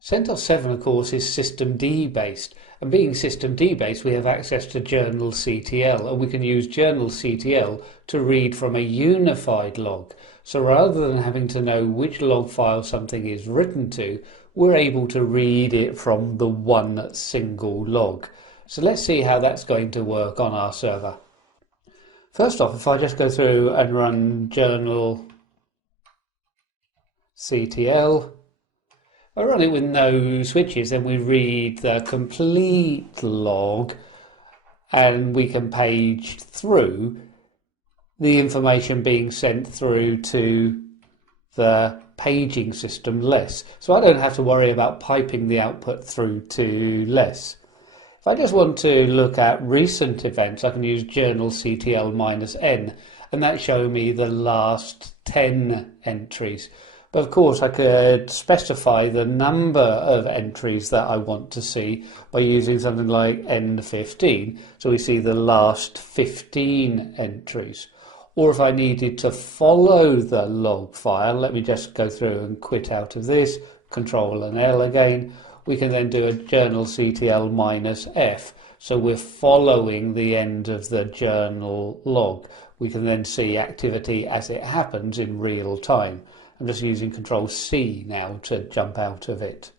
CentOS 7, of course, is systemd based, and being systemd based, we have access to journalctl, and we can use journalctl to read from a unified log. So rather than having to know which log file something is written to, we're able to read it from the one single log. So let's see how that's going to work on our server. First off, if I just go through and run journalctl, I run it with no switches, then we read the complete log and we can page through the information being sent through to the paging system less. So I don't have to worry about piping the output through to less. If I just want to look at recent events, I can use journalctl-n, and that shows me the last 10 entries. But of course I could specify the number of entries that I want to see by using something like n15, so we see the last 15 entries. Or if I needed to follow the log file, let me just go through and quit out of this, Control and L again, we can then do a journalctl-f, so we're following the end of the journal log. We can then see activity as it happens in real time. I'm just using Control-C now to jump out of it.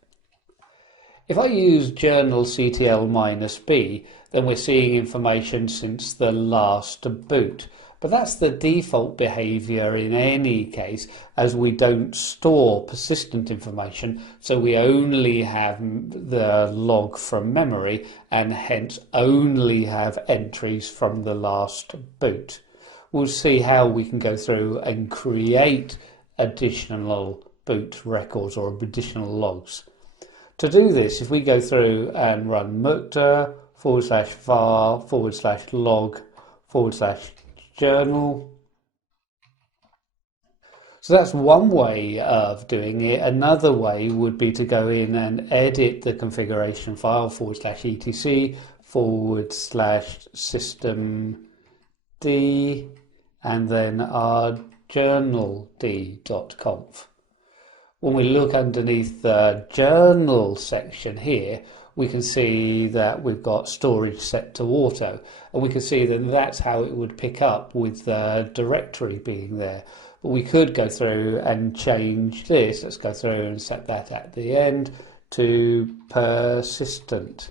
If I use journalctl-b, then we're seeing information since the last boot. But that's the default behavior in any case, as we don't store persistent information, so we only have the log from memory and hence only have entries from the last boot. We'll see how we can go through and create additional boot records or additional logs. To do this, if we go through and run mkdir /var/log/journal. So that's one way of doing it. Another way would be to go in and edit the configuration file /etc/systemd and then our journald.conf. When we look underneath the journal section here, we can see that we've got storage set to auto, and we can see that that's how it would pick up with the directory being there. But we could go through and change this. Let's go through and set that at the end to persistent.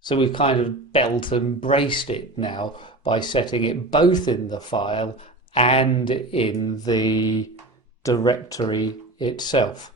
So we've kind of belt and braced it now by setting it both in the file and in the directory itself.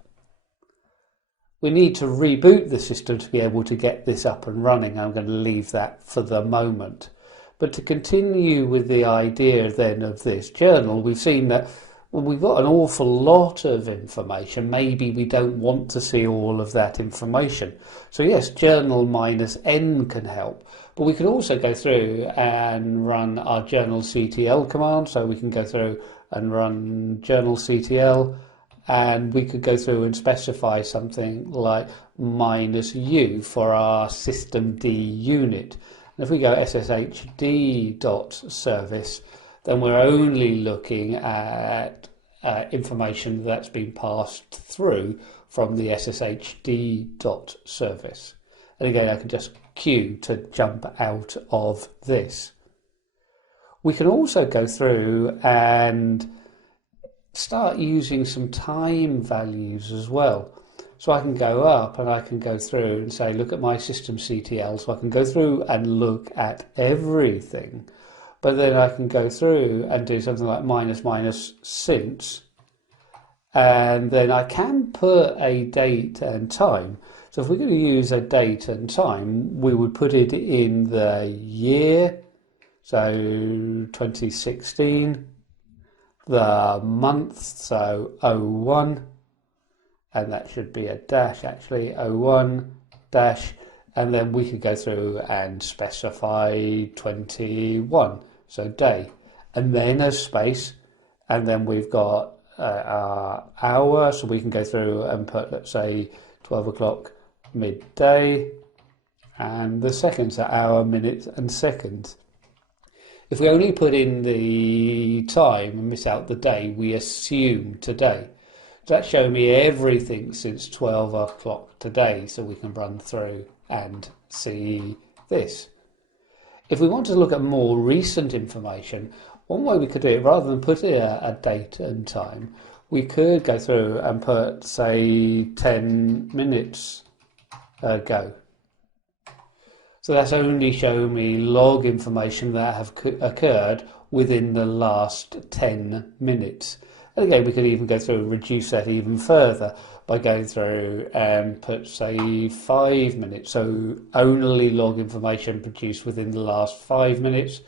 We need to reboot the system to be able to get this up and running. I'm going to leave that for the moment. But to continue with the idea then of this journal, we've seen that we've got an awful lot of information. Maybe we don't want to see all of that information. So yes, journal-n can help. But we can also go through and run our journalctl command. So we can go through and run journalctl, and we could go through and specify something like -u for our systemd unit. And if we go sshd.service, then we're only looking at information that's been passed through from the sshd.service. And again, I can just Q to jump out of this. We can also go through and start using some time values as well. So I can go up and I can go through and say, look at my systemctl. So I can go through and look at everything. But then I can go through and do something like --since. And then I can put a date and time. So if we're going to use a date and time, we would put it in the year. So 2016. The month, so 01, and that should be a dash actually, 01 dash, and then we could go through and specify 21, so day, and then a space, and then we've got our hour, so we can go through and put, let's say, 12 o'clock midday, and the seconds are hour, minutes, and seconds. If we only put in the time and miss out the day, we assume today. So that's showing me everything since 12 o'clock today, so we can run through and see this. If we want to look at more recent information, one way we could do it, rather than put a date and time, we could go through and put, say, 10 minutes ago. So that's only showing me log information that have occurred within the last 10 minutes. And again, we could even go through and reduce that even further by going through and put, say, 5 minutes. So only log information produced within the last 5 minutes.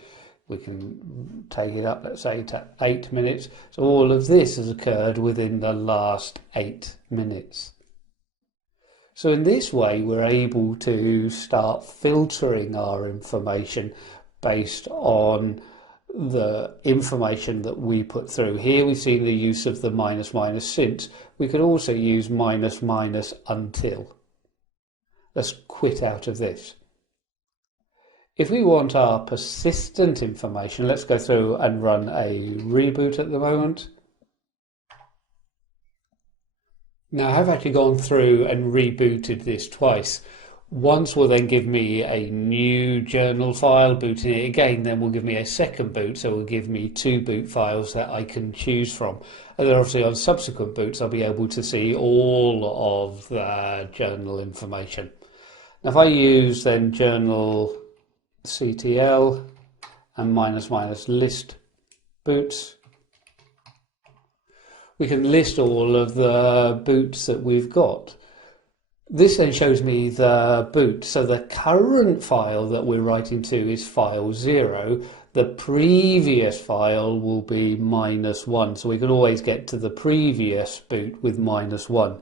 We can take it up, let's say, to 8 minutes. So all of this has occurred within the last 8 minutes. So in this way, we're able to start filtering our information based on the information that we put through. Here we've seen the use of the minus minus since. We could also use minus minus until. Let's quit out of this. If we want our persistent information, let's go through and run a reboot at the moment. Now I have actually gone through and rebooted this twice. Once will then give me a new journal file, booting it again, then will give me a second boot, so it will give me 2 boot files that I can choose from. And then obviously on subsequent boots I'll be able to see all of the journal information. Now if I use then journalctl and minus minus list boots, we can list all of the boots that we've got. This then shows me the boot. So the current file that we're writing to is file 0. The previous file will be -1. So we can always get to the previous boot with -1.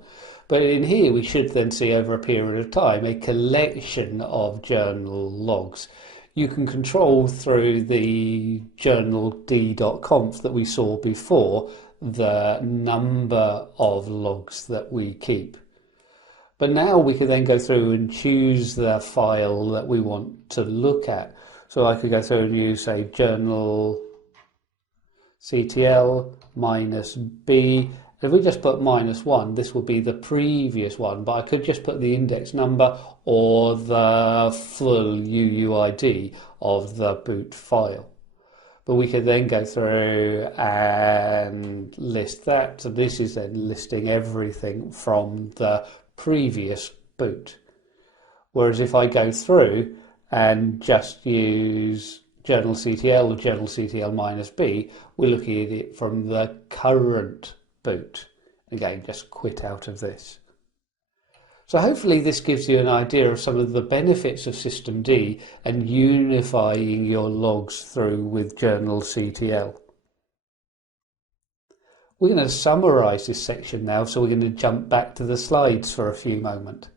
But in here we should then see over a period of time a collection of journal logs. You can control through the journalctl that we saw before the number of logs that we keep. But now we can then go through and choose the file that we want to look at. So I could go through and use, say, journalctl -b. If we just put -1, this will be the previous one, but I could just put the index number or the full UUID of the boot file. But we could then go through and list that. So this is then listing everything from the previous boot. Whereas if I go through and just use journalctl or journalctl -b, we're looking at it from the current boot. Again, just quit out of this. So hopefully this gives you an idea of some of the benefits of System D and unifying your logs through with journalctl. We're going to summarize this section now, so we're going to jump back to the slides for a few moments.